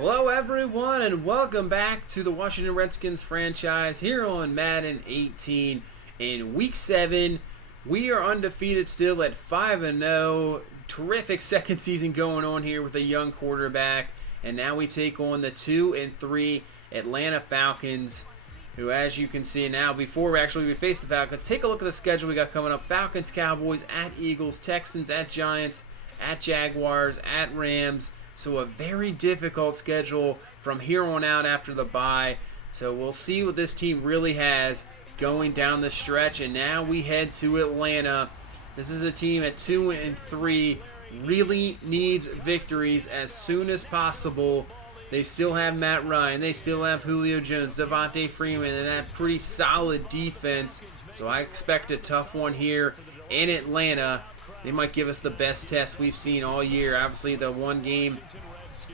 Hello everyone and welcome back to the Washington Redskins franchise here on Madden 18. In week 7, we are undefeated still at 5-0. Terrific second season going on here with a young quarterback. And now we take on the 2-3 Atlanta Falcons, who, as you can see now, before we face the Falcons, take a look at the schedule we got coming up. Falcons, Cowboys, at Eagles, Texans, at Giants, at Jaguars, at Rams. So a very difficult schedule from here on out after the bye. So we'll see what this team really has going down the stretch. And now we head to Atlanta. This is a team at 2-3, really needs victories as soon as possible. They still have Matt Ryan. They still have Julio Jones, Devontae Freeman, and that pretty solid defense. So I expect a tough one here in Atlanta. They might give us the best test we've seen all year. Obviously, the one game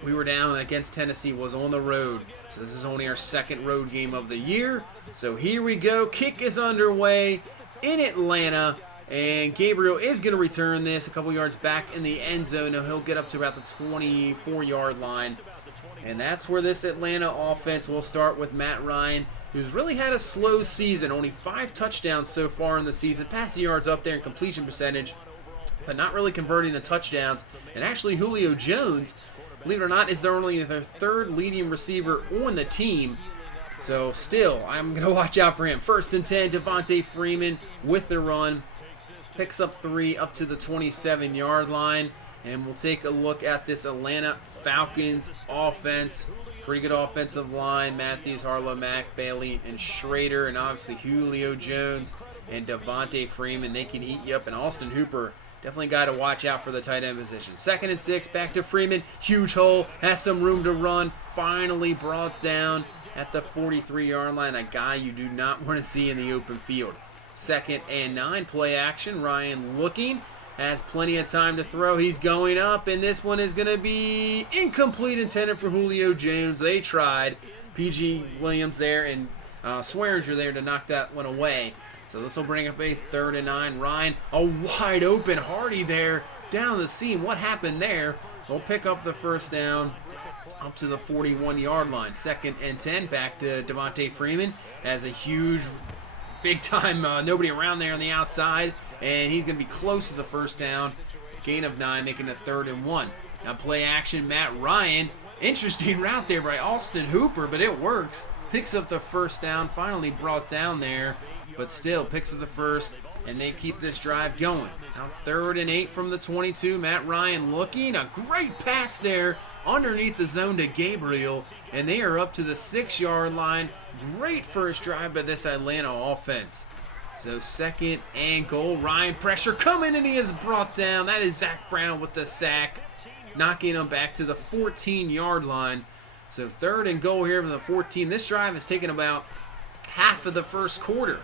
we were down against Tennessee was on the road. So this is only our second road game of the year. So here we go. Kick is underway in Atlanta. And Gabriel is going to return this a couple yards back in the end zone. Now he'll get up to about the 24-yard line. And that's where this Atlanta offense will start with Matt Ryan, who's really had a slow season. Only 5 touchdowns so far in the season. Passing yards up there and completion percentage, but not really converting the touchdowns. And actually, Julio Jones, believe it or not, is only their third leading receiver on the team. So still, I'm going to watch out for him. 1st and 10, Devontae Freeman with the run. Picks up 3 up to the 27-yard line. And we'll take a look at this Atlanta Falcons offense. Pretty good offensive line. Matthews, Harlow, Mack, Bailey, and Schrader. And obviously Julio Jones and Devontae Freeman. They can eat you up. And Austin Hooper, definitely a guy to watch out for the tight end position. 2nd and 6, back to Freeman. Huge hole, has some room to run. Finally brought down at the 43-yard line. A guy you do not want to see in the open field. 2nd and 9, play action. Ryan looking, has plenty of time to throw. He's going up, and this one is going to be incomplete, intended for Julio Jones. They tried. P.G. Williams there and Swearinger there to knock that one away. So this will bring up a 3rd and 9. Ryan, a wide open Hardy there down the seam. What happened there? We'll pick up the 1st down up to the 41-yard line. 2nd and 10, back to Devontae Freeman. Has a huge, big-time nobody around there on the outside, and he's going to be close to the 1st down. Gain of 9, making a 3rd and 1. Now play action, Matt Ryan. Interesting route there by Austin Hooper, but it works. Picks up the 1st down, finally brought down there, but still picks up the 1st, and they keep this drive going. Now 3rd and 8 from the 22. Matt Ryan looking, a great pass there underneath the zone to Gabriel, and they are up to the 6-yard line. Great first drive by this Atlanta offense. So 2nd and goal. Ryan, pressure coming, and he is brought down. That is Zach Brown with the sack, knocking him back to the 14-yard line. So 3rd and goal here from the 14. This drive has taken about half of the first quarter.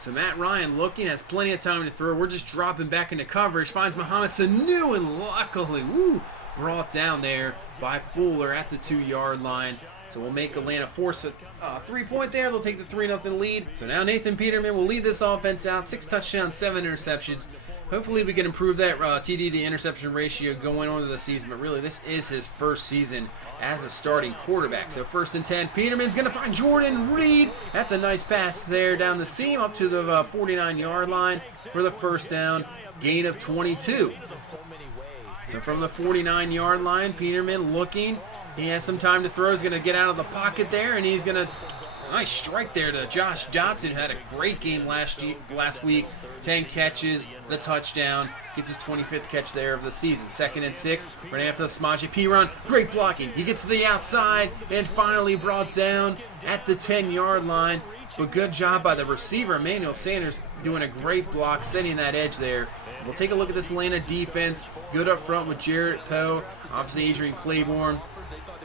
So Matt Ryan looking, has plenty of time to throw. We're just dropping back into coverage. Finds Mohamed Sanu, and luckily, brought down there by Fuller at the 2-yard line. So we'll make Atlanta force a 3-point there. They'll take the 3-0 lead. So now Nathan Peterman will lead this offense out. 6 touchdowns, 7 interceptions. Hopefully we can improve that TD to interception ratio going on to the season. But really, this is his first season as a starting quarterback. So 1st and 10. Peterman's going to find Jordan Reed. That's a nice pass there down the seam up to the 49-yard line for the 1st down. Gain of 22. So from the 49-yard line, Peterman looking. He has some time to throw. He's going to get out of the pocket there, and he's going to... Nice strike there to Josh Johnson, who had a great game last week. 10 catches, the touchdown. Gets his 25th catch there of the season. 2nd and 6. We're going to have to Samaje Perine. Great blocking. He gets to the outside and finally brought down at the 10-yard line. But good job by the receiver, Emmanuel Sanders, doing a great block, setting that edge there. We'll take a look at this Atlanta defense. Good up front with Jarrett Poe. Obviously, Adrian Claiborne.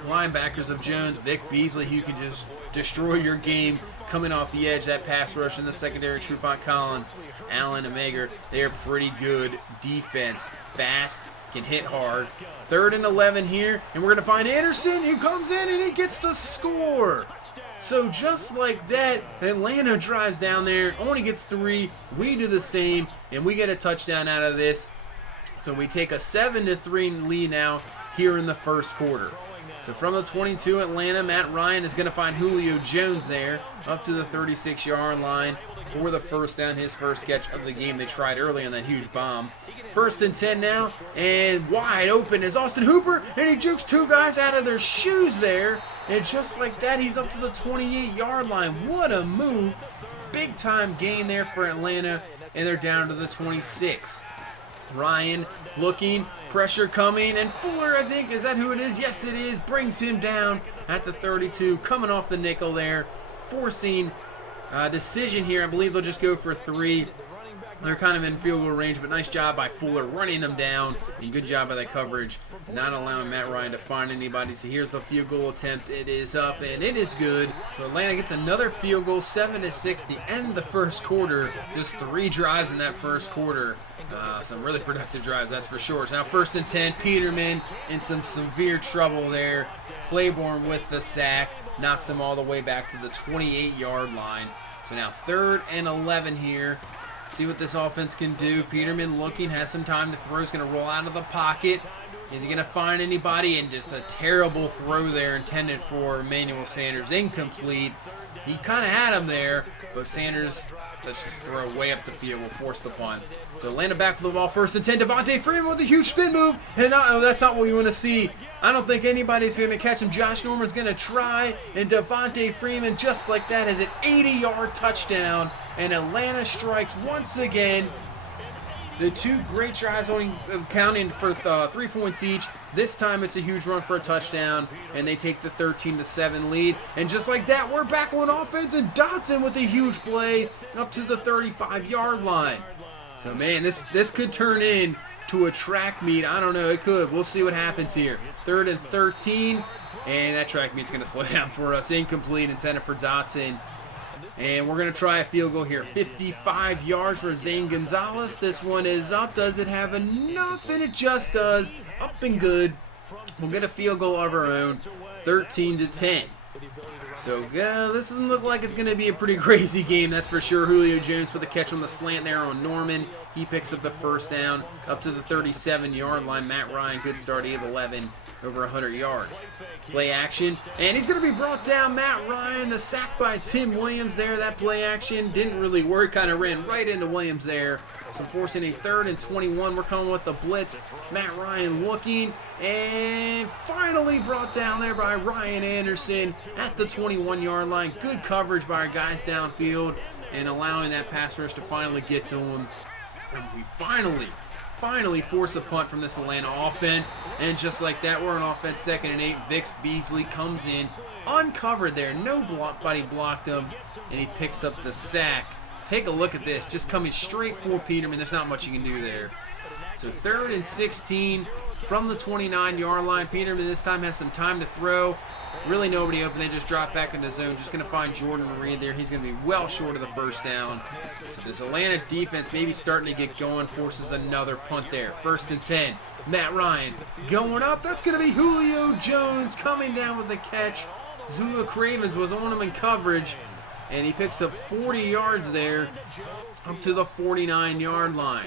Linebackers of Jones, Vic Beasley, who can just destroy your game coming off the edge. That pass rush in the secondary, Trufant Collins, Allen, Amegar. They're pretty good defense. Fast, can hit hard. 3rd and 11 here, and we're going to find Anderson. He comes in and he gets the score. So just like that, Atlanta drives down there, only gets 3. We do the same, and we get a touchdown out of this. So we take a 7-3 lead now here in the first quarter. So from the 22, Atlanta, Matt Ryan is going to find Julio Jones there up to the 36-yard line for the first down, his first catch of the game. They tried early on that huge bomb. 1st and 10 now, and wide open is Austin Hooper, and he jukes two guys out of their shoes there. And just like that, he's up to the 28-yard line. What a move. Big time gain there for Atlanta, and they're down to the 26. Ryan looking, pressure coming, and Fuller, I think, is that who it is? Yes, it is. Brings him down at the 32, coming off the nickel there, forcing a decision here. I believe they'll just go for 3. They're kind of in field goal range, but nice job by Fuller running them down, and good job by that coverage, not allowing Matt Ryan to find anybody. So here's the field goal attempt. It is up, and it is good. So Atlanta gets another field goal, 7-6, the end of the first quarter. Just 3 drives in that first quarter. Some really productive drives, that's for sure. So now 1st and 10, Peterman in some severe trouble there. Claiborne with the sack, knocks him all the way back to the 28-yard line. So now 3rd and 11 here. See what this offense can do. Peterman looking, has some time to throw. He's going to roll out of the pocket. Is he going to find anybody? And just a terrible throw there intended for Emmanuel Sanders. Incomplete. He kind of had him there, but Sanders, let's just throw way up the field, will force the punt. So Atlanta back with the ball, 1st and 10. Devontae Freeman with a huge spin move. And that's not what we want to see. I don't think anybody's going to catch him. Josh Norman's going to try, and Devontae Freeman, just like that, has an 80-yard touchdown, and Atlanta strikes once again. The 2 great drives only counting for 3 points each. This time it's a huge run for a touchdown, and they take the 13-7 lead. And just like that, we're back on offense, and Dotson with a huge play up to the 35-yard line. So, man, this could turn in to a track meet. I don't know, it could. We'll see what happens here. 3rd and 13, and that track meet's going to slow down for us. Incomplete, intended for Dotson. And we're going to try a field goal here. 55 yards for Zane Gonzalez. This one is up. Does it have enough? And it just does. Up and good. We'll get a field goal of our own. 13-10. So, this doesn't look like it's going to be a pretty crazy game, that's for sure. Julio Jones with a catch on the slant there on Norman. He picks up the first down up to the 37-yard line. Matt Ryan, good start, 8 of 11, over 100 yards. Play action, and he's going to be brought down. Matt Ryan, the sack by Tim Williams there. That play action didn't really work, kind of ran right into Williams there. So forcing a 3rd and 21. We're coming with the blitz. Matt Ryan looking, and finally brought down there by Ryan Anderson at the 21-yard line. Good coverage by our guys downfield, and allowing that pass rush to finally get to him. And we finally force a punt from this Atlanta offense. And just like that, we're on offense, 2nd and 8. Vix Beasley comes in, uncovered there. Nobody blocked him, and he picks up the sack. Take a look at this, just coming straight for Peterman. There's not much you can do there. So 3rd and 16 from the 29-yard line. Peterman this time has some time to throw. Really nobody open. They just drop back in the zone. Just going to find Jordan Reed there. He's going to be well short of the first down. So this Atlanta defense maybe starting to get going. Forces another punt there. 1st and 10. Matt Ryan going up. That's going to be Julio Jones coming down with the catch. Zula Cravens was on him in coverage, and he picks up 40 yards there up to the 49-yard line.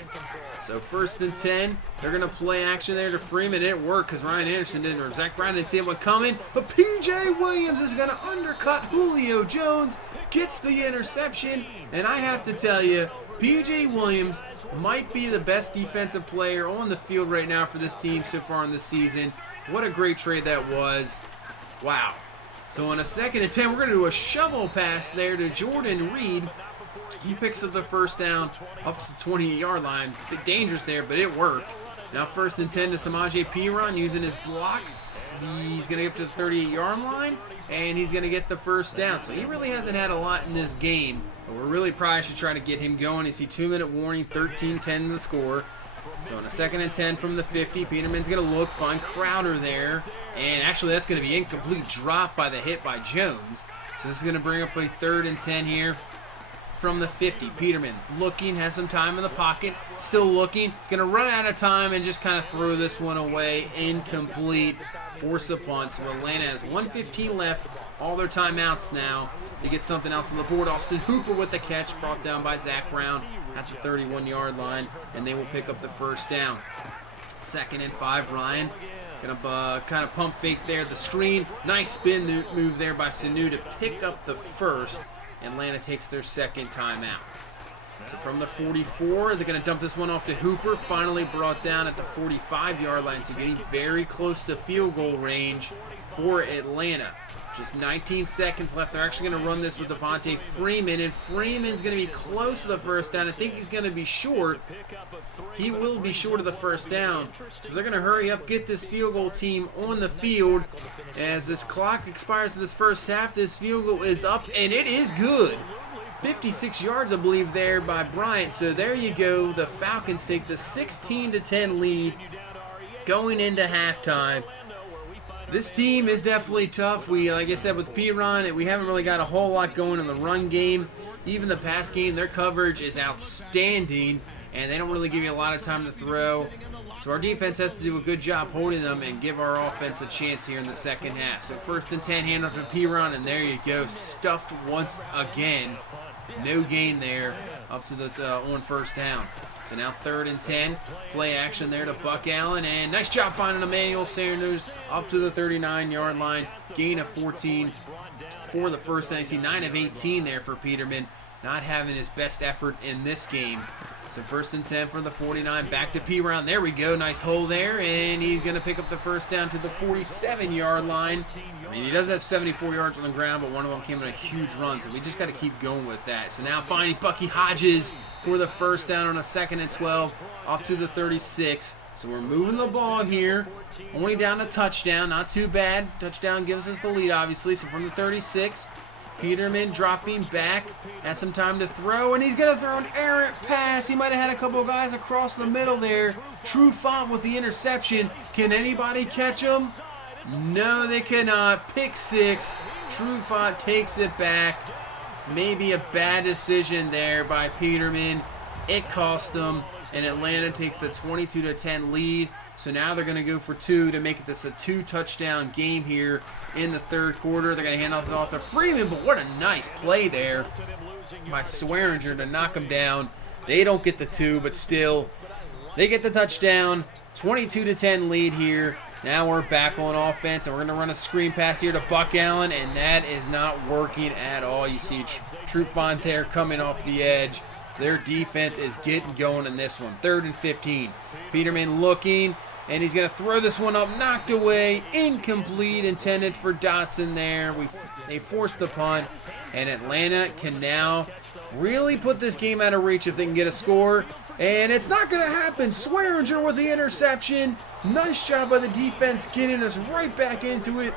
So 1st and 10. They're going to play action there to Freeman. It didn't work because Ryan Anderson didn't, or Zach Brown didn't see it coming. But P.J. Williams is going to undercut Julio Jones. Gets the interception. And I have to tell you, P.J. Williams might be the best defensive player on the field right now for this team so far in this season. What a great trade that was. Wow. So on a 2nd and 10, we're going to do a shovel pass there to Jordan Reed. He picks up the first down up to the 28-yard line. Dangerous there, but it worked. Now 1st and 10 to Samaje Perine using his blocks. He's going to get to the 38-yard line, and he's going to get the first down. So he really hasn't had a lot in this game, but we're really probably should try to get him going. You see 2-minute warning, 13-10 the score. So on a 2nd and 10 from the 50, Peterman's going to look, find Crowder there. And actually that's going to be incomplete, drop by the hit by Jones. So this is going to bring up a 3rd and 10 here from the 50. Peterman looking, has some time in the pocket, still looking. He's going to run out of time and just kind of throw this one away. Incomplete. Force the punt. So Atlanta has 1:15 left. All their timeouts now to get something else on the board. Austin Hooper with the catch, brought down by Zach Brown at the 31-yard line, and they will pick up the first down. 2nd and 5, Ryan Gonna kind of pump fake there. The screen. Nice spin move there by Sanu to pick up the first. Atlanta takes their second timeout. So from the 44, they're going to dump this one off to Hooper. Finally brought down at the 45-yard line. So getting very close to field goal range for Atlanta. Just 19 seconds left. They're actually going to run this with Devontae Freeman. And Freeman's going to be close to the first down. I think he's going to be short. He will be short of the first down. So they're going to hurry up, get this field goal team on the field. As this clock expires to this first half, this field goal is up, and it is good. 56 yards, I believe, there by Bryant. So there you go. The Falcons take the 16-10 lead going into halftime. This team is definitely tough. Like I said, with Piron, we haven't really got a whole lot going in the run game. Even the pass game, their coverage is outstanding, and they don't really give you a lot of time to throw. So our defense has to do a good job holding them and give our offense a chance here in the second half. So 1st and 10, handoff to Piron, and there you go. Stuffed once again. No gain there up to the on first down. So now 3rd and 10. Play action there to Buck Allen. And nice job finding Emmanuel Sanders up to the 39-yard line. Gain of 14 for the first down. You see 9 of 18 there for Peterman. Not having his best effort in this game. So 1st and 10 for the 49. Back to Piron. There we go. Nice hole there. And he's going to pick up the first down to the 47-yard line. I mean, he does have 74 yards on the ground, but one of them came in a huge run. So we just got to keep going with that. So now finding Bucky Hodges for the first down on a 2nd and 12 up to the 36. So we're moving the ball here. Only down to touchdown. Not too bad. Touchdown gives us the lead, obviously. So from the 36. Peterman dropping back, has some time to throw, and he's going to throw an errant pass. He might have had a couple of guys across the middle there. Trufant with the interception. Can anybody catch him? No, they cannot. Pick 6. Trufant takes it back. Maybe a bad decision there by Peterman. It cost them, and Atlanta takes the 22-10 lead. So now they're going to go for 2 to make this a 2-touchdown game here in the 3rd quarter. They're going to hand off to Freeman, but what a nice play there by Swearinger to knock him down. They don't get the 2, but still, they get the touchdown. 22-10 lead here. Now we're back on offense, and we're going to run a screen pass here to Buck Allen, and that is not working at all. You see Trufant there coming off the edge. Their defense is getting going in this one. 3rd and 15. Peterman looking, and he's going to throw this one up, knocked away, incomplete, intended for Dotson there. They forced the punt, and Atlanta can now really put this game out of reach if they can get a score, and it's not going to happen. Swearinger with the interception. Nice job by the defense getting us right back into it,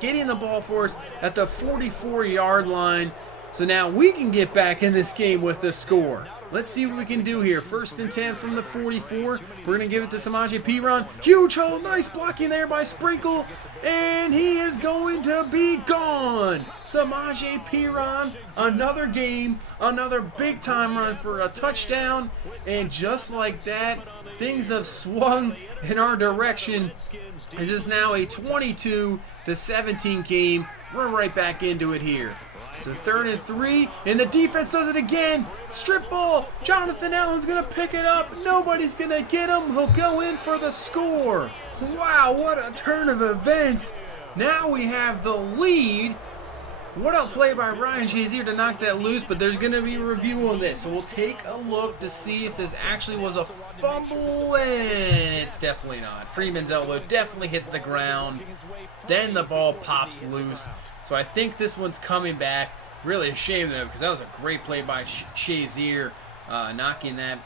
getting the ball for us at the 44-yard line. So now we can get back in this game with the score. Let's see what we can do here. 1st and 10 from the 44. We're going to give it to Samaje Perine. Huge hole. Nice blocking there by Sprinkle. And he is going to be gone. Samaje Perine, another game, another big-time run for a touchdown. And just like that, things have swung in our direction. This is now a 22-17 game. We're right back into it here. So 3rd and 3, and the defense does it again. Strip ball. Jonathan Allen's going to pick it up. Nobody's going to get him. He'll go in for the score. Wow, what a turn of events. Now we have the lead. What a play by Ryan Shazier to knock that loose, but there's going to be a review on this. So we'll take a look to see if this actually was a fumble, and it's definitely not. Freeman's elbow definitely hit the ground. Then the ball pops loose. So I think this one's coming back. Really a shame, though, because that was a great play by Shazier, knocking that,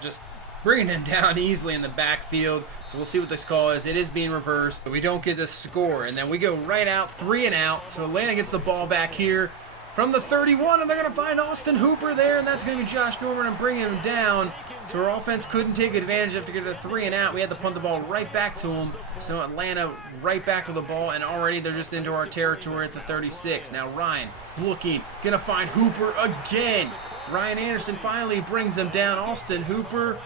just bringing him down easily in the backfield. So we'll see what this call is. It is being reversed, but we don't get the score. And then we go right out, 3 and out. So Atlanta gets the ball back here from the 31, and they're going to find Austin Hooper there, and that's going to be Josh Norman and bring him down. So our offense couldn't take advantage after getting a 3 and out. We had to punt the ball right back to him. So Atlanta right back with the ball, and already they're just into our territory at the 36. Now Ryan looking, going to find Hooper again. Ryan Anderson finally brings him down. Austin Hooper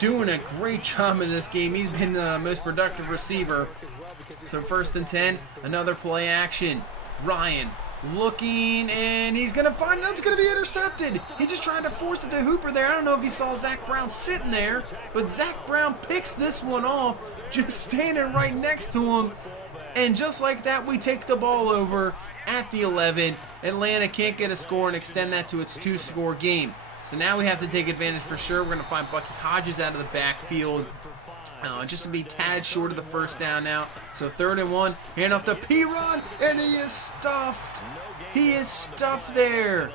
doing a great job in this game. He's been the most productive receiver. So 1st and 10, another play action. Ryan looking, and he's going to find it's going to be intercepted. He just tried to force it to Hooper there. I don't know if he saw Zach Brown sitting there, but Zach Brown picks this one off, just standing right next to him. And just like that, we take the ball over at the 11. Atlanta can't get a score and extend that to its 2-score game. So now we have to take advantage for sure. We're going to find Bucky Hodges out of the backfield. Just to be tad short of the first down now. So 3rd and 1. Hand off to P-Ron, and he is stuffed. He is stuffed there.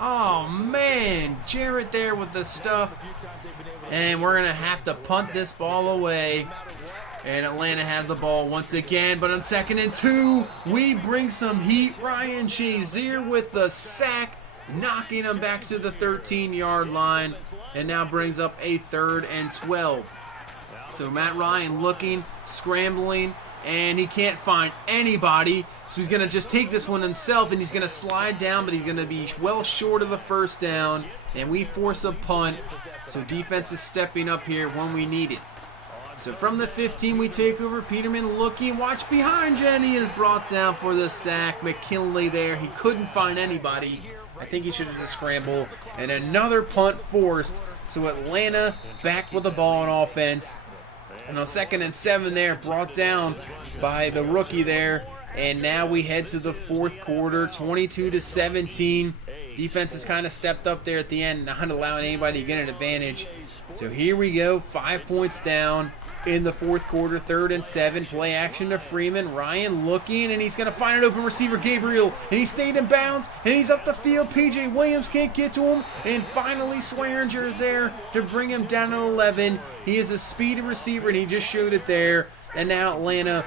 Oh, man. Jarrett there with the stuff. And we're going to have to punt this ball away. And Atlanta has the ball once again. But on 2nd and 2, we bring some heat. Ryan Shazier with the sack, knocking him back to the 13-yard line. And now brings up a 3rd and 12. So Matt Ryan looking, scrambling, and he can't find anybody. So he's going to just take this one himself, and he's going to slide down, but he's going to be well short of the first down. And we force a punt. So defense is stepping up here when we need it. So from the 15, we take over. Peterman looking. Watch behind. Jenny is brought down for the sack. McKinley there. He couldn't find anybody. I think he should have just scrambled. And another punt forced. So Atlanta back with the ball on offense. And on 2nd and 7 there, brought down by the rookie there. And now we head to the 4th quarter, 22-17. Defense has kind of stepped up there at the end, not allowing anybody to get an advantage. So here we go, 5 points down in the 4th quarter, 3rd and 7. Play action to Freeman. Ryan looking, and he's going to find an open receiver, Gabriel. And he stayed in bounds, and he's up the field. P.J. Williams can't get to him. And finally, Swearinger is there to bring him down to 11. He is a speedy receiver, and he just showed it there. And now Atlanta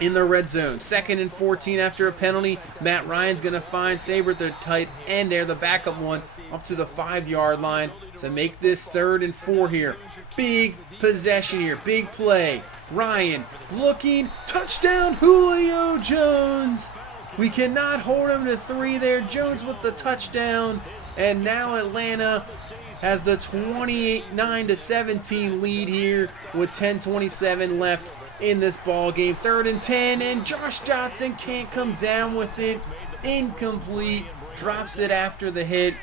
in the red zone. 2nd and 14 after a penalty. Matt Ryan's going to find Saber, the tight end there, the backup one, up to the 5-yard line. So make this 3rd and 4 here. Big possession here. Big play. Ryan looking. Touchdown, Julio Jones. We cannot hold him to 3 there. Jones with the touchdown. And now Atlanta has the 29-17 lead here with 10:27 left in this ball game. 3rd and 10, and Josh Johnson can't come down with it. Incomplete. Drops it after the hit.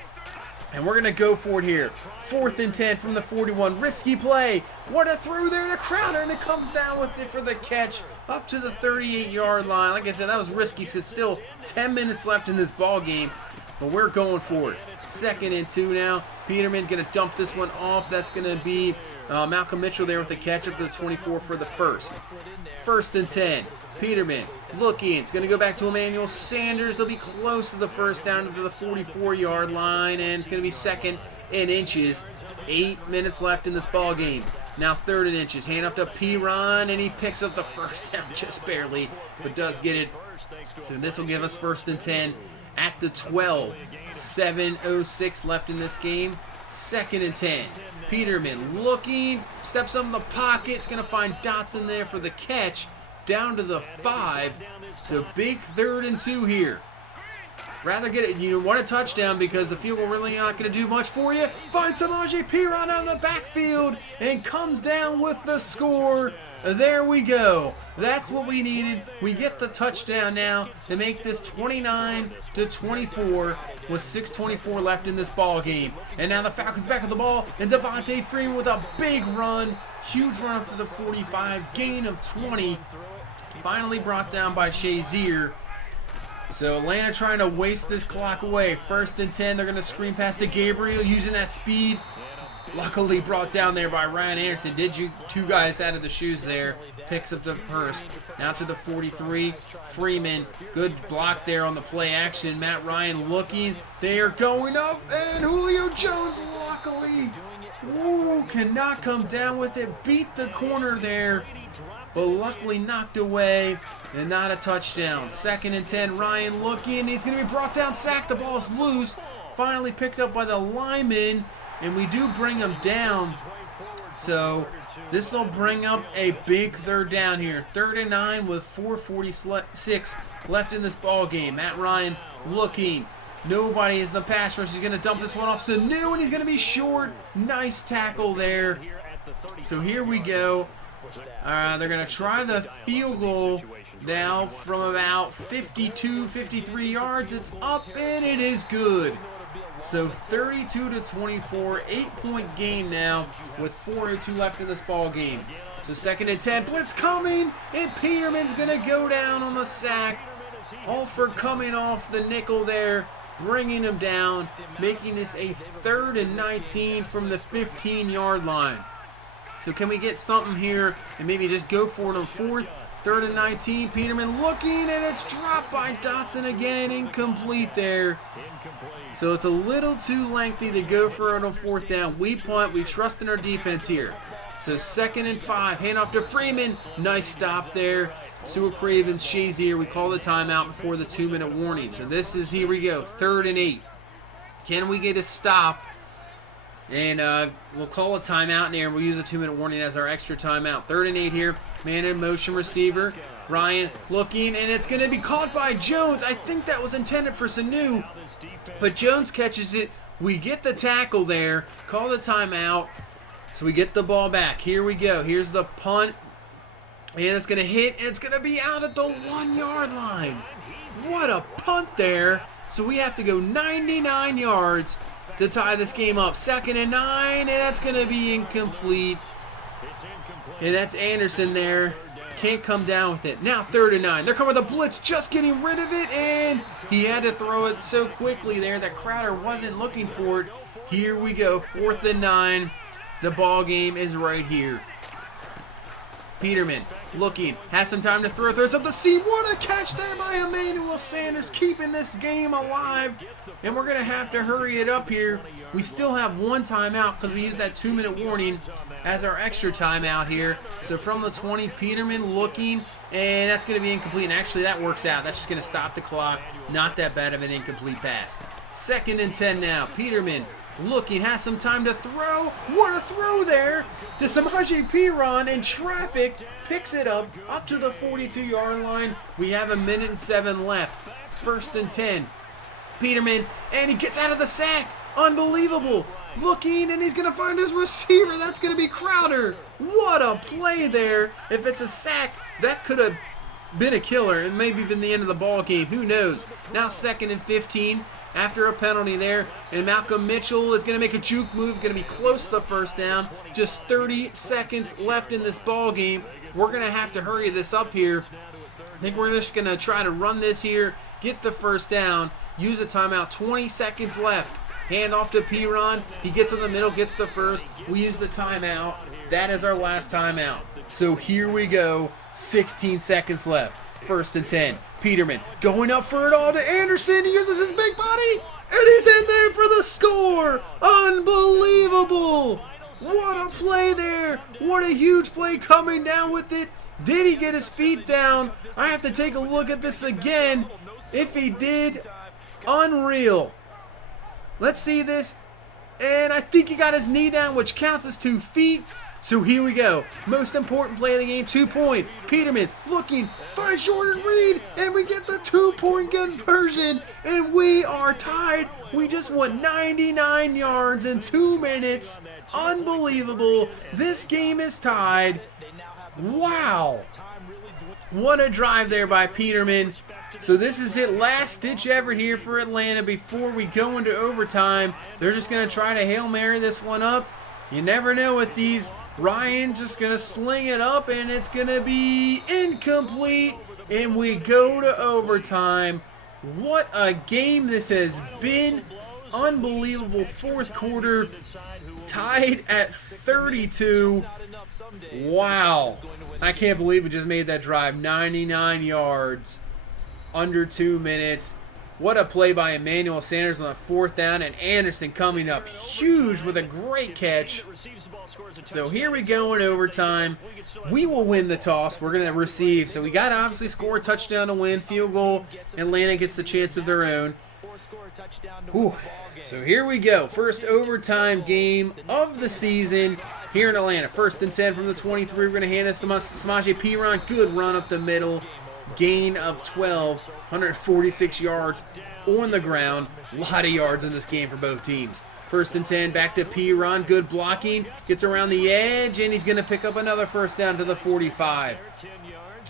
And we're going to go for it here. 4th and 10 from the 41. Risky play. What a throw there to Crowder, and it comes down with it for the catch up to the 38-yard line. Like I said, that was risky because still 10 minutes left in this ball game. But we're going for it. 2nd and 2 now. Peterman going to dump this one off. That's going to be Malcolm Mitchell there with the catch up to the 24 for the first. 1st and 10. Peterman looking. It's going to go back to Emmanuel Sanders. They'll be close to the first down to the 44-yard line, and it's going to be 2nd and inches. 8 minutes left in this ball game. Now 3rd and inches. Hand up to P-Ron, and he picks up the first down just barely, but does get it. So this will give us 1st and 10 at the 12. 7:06 left in this game. 2nd and 10. Peterman looking, steps up in the pocket. It's going to find Dotson there for the catch. Down to the 5. So big 3rd and 2 here. Rather get it. You want a touchdown because the field goal really not going to do much for you. Finds Samaje Perine out of the backfield and comes down with the score. There we go. That's what we needed. We get the touchdown now to make this 29-24 with 6:24 left in this ball game. And now the Falcons back with the ball, and Devontae Freeman with a big run. Huge run up to the 45, gain of 20. Finally brought down by Shazier. So Atlanta trying to waste this clock away. 1st and 10, they're going to screen pass to Gabriel using that speed. Luckily brought down there by Ryan Anderson. Did you 2 guys out of the shoes there. Picks up the first. Now to the 43. Freeman. Good block there on the play action. Matt Ryan looking. They are going up. And Julio Jones luckily cannot come down with it. Beat the corner there. But luckily knocked away. And not a touchdown. 2nd and 10. Ryan looking. He's going to be brought down. Sacked. The ball's loose. Finally picked up by the lineman. And we do bring him down. So this will bring up a big 3rd down here. 3rd and 9 with 4:46 left in this ball game. Matt Ryan looking. Nobody is in the pass rush. He's going to dump this one off Sanu, and he's going to be short. Nice tackle there. So here we go. They're going to try the field goal now from about 52, 53 yards. It's up and it is good. So 32-24, 8-point game now with 4:02 left in this ball game. So 2nd and 10, blitz coming, and Peterman's going to go down on the sack. Alford coming off the nickel there, bringing him down, making this a 3rd and 19 from the 15-yard line. So can we get something here and maybe just go for it on 4th? 3rd and 19, Peterman looking, and it's dropped by Dotson again, incomplete there. So it's a little too lengthy to go for it on 4th down. We punt, we trust in our defense here. So 2nd and 5, handoff to Freeman, nice stop there. Sewell Cravens, Shazier, we call the timeout before the 2-minute warning. So this is, here we go, 3rd and 8. Can we get a stop? And we'll call a timeout in there, and we'll use a 2-minute warning as our extra timeout. 3rd and 8 here, man in motion receiver. Ryan looking, and it's going to be caught by Jones. I think that was intended for Sanu, but Jones catches it. We get the tackle there, call the timeout, so we get the ball back. Here we go. Here's the punt, and it's going to hit, and it's going to be out at the 1-yard line. What a punt there. So we have to go 99 yards to tie this game up. 2nd and 9, and that's going to be incomplete. And that's Anderson there. Can't come down with it. Now 3rd and 9. They're coming with a blitz, just getting rid of it, and he had to throw it so quickly there that Crowder wasn't looking for it. Here we go, 4th and 9. The ball game is right here. Peterman looking, has some time to throw, throws up the seam. What a catch there by Emmanuel Sanders, keeping this game alive. And we're going to have to hurry it up here. We still have 1 timeout because we used that 2-minute warning as our extra timeout here. So from the 20, Peterman looking, and that's going to be incomplete. And actually that works out. That's just going to stop the clock. Not that bad of an incomplete pass. 2nd and 10 now. Peterman looking, has some time to throw. What a throw there to Samaje Perine in traffic. Picks it up to the 42-yard line. We have 1:07 left. 1st and 10. Peterman, and he gets out of the sack. Unbelievable. Looking, and he's going to find his receiver. That's going to be Crowder. What a play there. If it's a sack, that could have been a killer and maybe been the end of the ball game. Who knows? Now 2nd and 15 after a penalty there, and Malcolm Mitchell is going to make a juke move, going to be close to the 1st down. Just 30 seconds left in this ball game. We're going to have to hurry this up here. I think we're just going to try to run this here, get the 1st down, use a timeout. 20 seconds left. Hand off to Perine. He gets in the middle, gets the 1st. We use the timeout. That is our last timeout. So here we go. 16 seconds left. 1st and 10. Peterman going up for it all to Anderson. He uses his big body, and he's in there for the score. Unbelievable. What a play there. What a huge play coming down with it. Did he get his feet down? I have to take a look at this again. If he did, unreal. Let's see this. And I think he got his knee down, which counts as 2 feet. So here we go. Most important play of the game, 2-point. Peterman looking, finds Jordan Reed, and we get the 2-point conversion. And we are tied. We just went 99 yards in 2 minutes. Unbelievable. This game is tied. Wow. What a drive there by Peterman. So this is it, last ditch effort here for Atlanta before we go into overtime. They're just going to try to Hail Mary this one up. You never know with these. Ryan just going to sling it up, and it's going to be incomplete. And we go to overtime. What a game this has been. Unbelievable 4th quarter. Tied at 32. Wow. I can't believe we just made that drive. 99 yards. Under 2 minutes. What a play by Emmanuel Sanders on the 4th down, and Anderson coming up huge with a great catch. So here we go in overtime. We will win the toss. We're going to receive. So we got to obviously score a touchdown to win. Field goal. Atlanta gets the chance of their own. Whew. So here we go. First overtime game of the season here in Atlanta. 1st and 10 from the 23. We're going to hand this to Samaje Perine. Good run up the middle. Gain of 12, 146 yards on the ground. A lot of yards in this game for both teams. First and 10, back to Piron. Good blocking. Gets around the edge, and he's going to pick up another first down to the 45.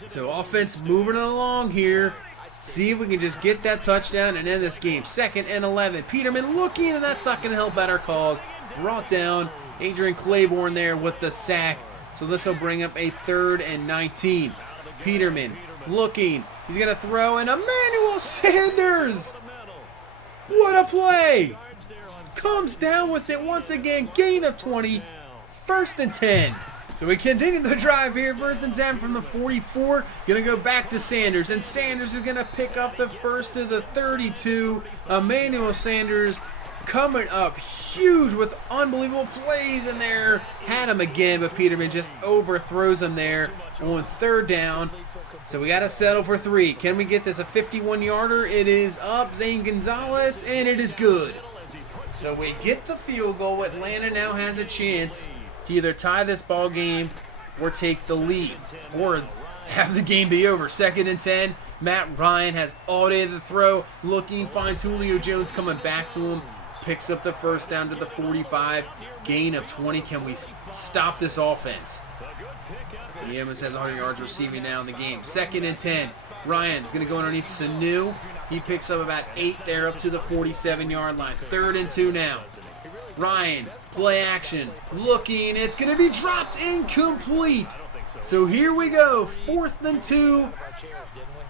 So offense moving along here. See if we can just get that touchdown and end this game. 2nd and 11. Peterman looking, and that's not going to help out our cause. Brought down. Adrian Claiborne there with the sack. So this will bring up a 3rd and 19. Peterman looking. He's going to throw, and Emmanuel Sanders. What a play. Comes down with it once again. Gain of 20. 1st and 10. So we continue the drive here. 1st and 10 from the 44. Going to go back to Sanders. And Sanders is going to pick up the first to the 32. Emmanuel Sanders coming up huge with unbelievable plays in there. Had him again, but Peterman just overthrows him there on 3rd down. So we got to settle for 3. Can we get this a 51-yarder? It is up. Zane Gonzalez, and it is good. So we get the field goal. Atlanta now has a chance to either tie this ball game or take the lead or have the game be over. 2nd and 10. Matt Ryan has all day to throw. Looking, finds Julio Jones coming back to him. Picks up the first down to the 45. Gain of 20. Can we stop this offense? He almost has 100 yards receiving now in the game. 2nd and 10. Ryan's going to go underneath Sanu. He picks up about 8 there up to the 47-yard line. 3rd and 2 now. Ryan, play action. Looking. It's going to be dropped incomplete. So here we go. 4th and 2.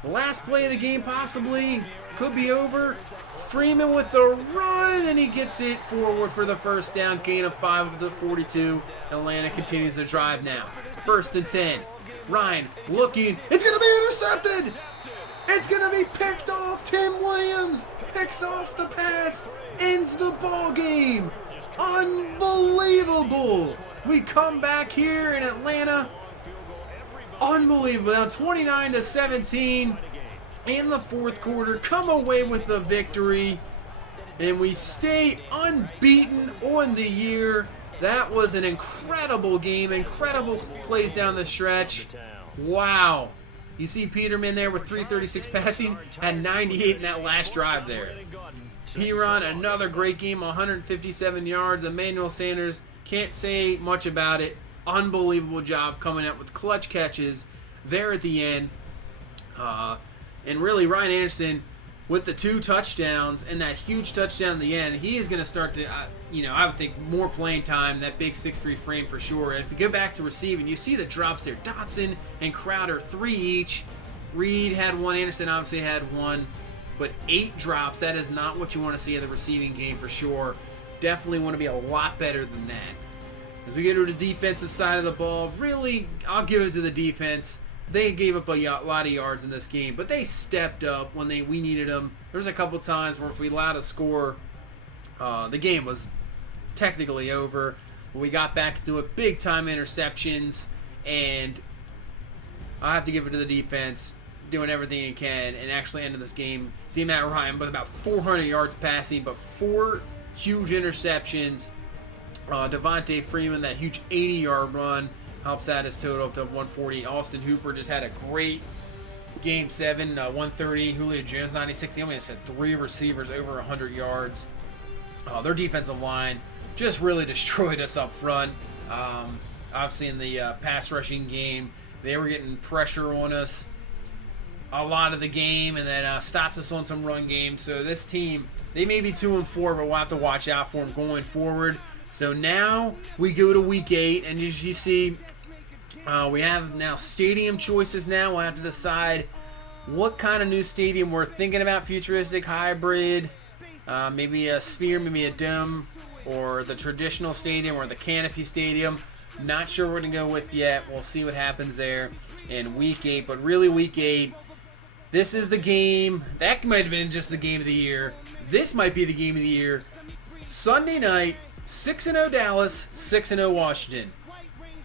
Last play of the game possibly. Could be over. Freeman with the run, and he gets it forward for the first down. Gain of 5 of the 42. Atlanta continues the drive now. 1st and 10. Ryan looking. It's going to be intercepted. It's going to be picked off. Tim Williams picks off the pass. Ends the ball game. Unbelievable. We come back here in Atlanta. Unbelievable. Now 29-17 in the 4th quarter. Come away with the victory. And we stay unbeaten on the year. That was an incredible game. Incredible plays down the stretch. Wow. You see Peterman there with 336 passing. Had 98 in that last drive there. Piron, another great game. 157 yards. Emmanuel Sanders, can't say much about it. Unbelievable job coming up with clutch catches there at the end. And really, Ryan Anderson with the 2 touchdowns and that huge touchdown in the end, he is going to start to, I would think more playing time, that big 6'3" frame for sure. And if you go back to receiving, you see the drops there. Dotson and Crowder, 3 each. Reed had 1. Anderson obviously had 1. But 8 drops, that is not what you want to see in the receiving game for sure. Definitely want to be a lot better than that. As we get to the defensive side of the ball, really, I'll give it to the defense. They gave up a lot of yards in this game, but they stepped up when we needed them. There was a couple times where if we allowed a score, the game was technically over. But we got back to it, big-time interceptions, and I have to give it to the defense, doing everything he can, and actually ended this game. See Matt Ryan with about 400 yards passing, but 4 huge interceptions. Devontae Freeman, that huge 80-yard run, helps out his total up to 140. Austin Hooper just had a great Game 7, 130. Julio Jones, 96. He only has 3 receivers over 100 yards. Their defensive line just really destroyed us up front. Obviously in the pass rushing game, they were getting pressure on us a lot of the game, and then stopped us on some run games. So this team, they may be 2-4, but we'll have to watch out for them going forward. So now we go to Week 8, and as you see, we have now stadium choices now. We'll have to decide what kind of new stadium we're thinking about, futuristic, hybrid, maybe a sphere, maybe a dome, or the traditional stadium or the canopy stadium. Not sure what we're going to go with yet. We'll see what happens there in Week 8, but really Week 8, this is the game. That might have been just the game of the year. This might be the game of the year. Sunday night, 6-0 Dallas, 6-0 Washington.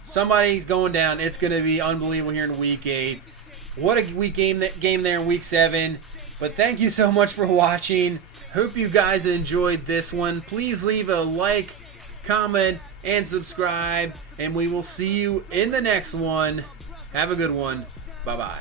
Somebody's going down. It's going to be unbelievable here in Week 8. What a week game there in Week 7. But thank you so much for watching. Hope you guys enjoyed this one. Please leave a like, comment, and subscribe. And we will see you in the next one. Have a good one. Bye-bye.